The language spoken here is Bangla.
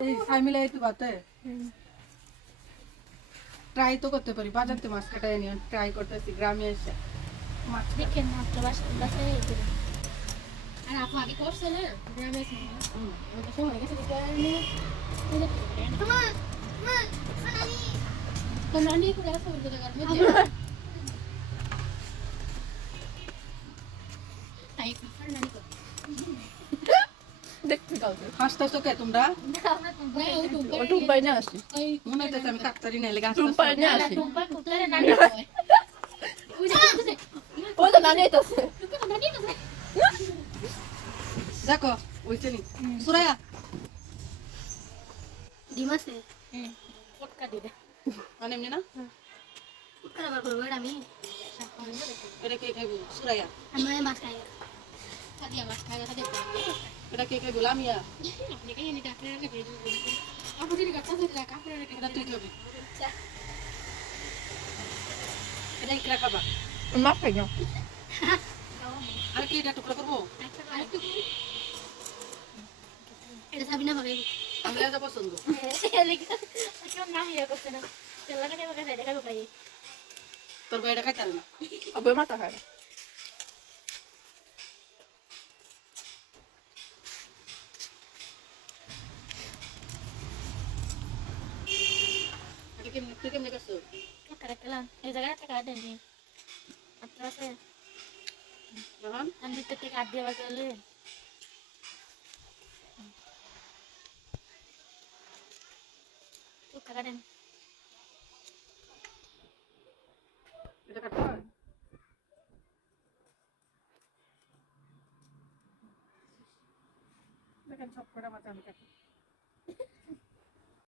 এই ছাই মিলাই একটু বাতে ট্রাই তো করতে পারি, বাজারতে মাছ কাটাই নিয়ে ট্রাই করতেছি গ্রামে এসে মাছ দেখেন না আপনার বাসায় আর আপু আগে করছে না গ্রামে এসে আমাদের সময় গেছে তোমরা নিয়ে করে আসো বলতে জায়গার মধ্যে তাই ফান্ডানি করো দেখতে কাউকে হাসতেছো কে তোমরা? টুম্পাই না আসি মনে হইতেছে আমি কাকতারি নাইলে গাছ টুম্পাই না আসি টুম্পা কুতলারে নানি কয় ওই যে ওই তো নানি আইতাছে নানি তো দেখো ওইছে নি সুরায়া ডিম আছে পটকা দিবে মানে এমনি না পটকা আবার করবো আমি এটা কে খাইবো? সুরায়া আমি মাছ খাই সাদিয়া মাছ খাই সাদিয়া এটা কে খাইবো? লামিয়া আপনি কে নিতে আপনারা কে দিয়ে দিবেন আপু যদি কাটা দিতে আপনারা কে এটা তুই খাবি, এটা ইকরা খাবা মাছ খাই না আর কি এটা টুকরা করবো? আরেকটু এটা সাবিনা ভাবে আমি এটা পছন্দ। কেউ না হিয়া করছে না তেলা কাটে বাকা দেখা গো পাই তোর ভাই এটা খাইতে পারে না। আবার মাথা খায় না এটা কেমনে তুই কেমনে করছো? কাটলাম এই জায়গাটা কাটে নি আপনারা আছে এখন আমি ভিতর থেকে কাট দিয়ে বাকালে তো কাটেন এটা কাটতে হয়? দেখেন সব কটা মাছ আমি কাটি।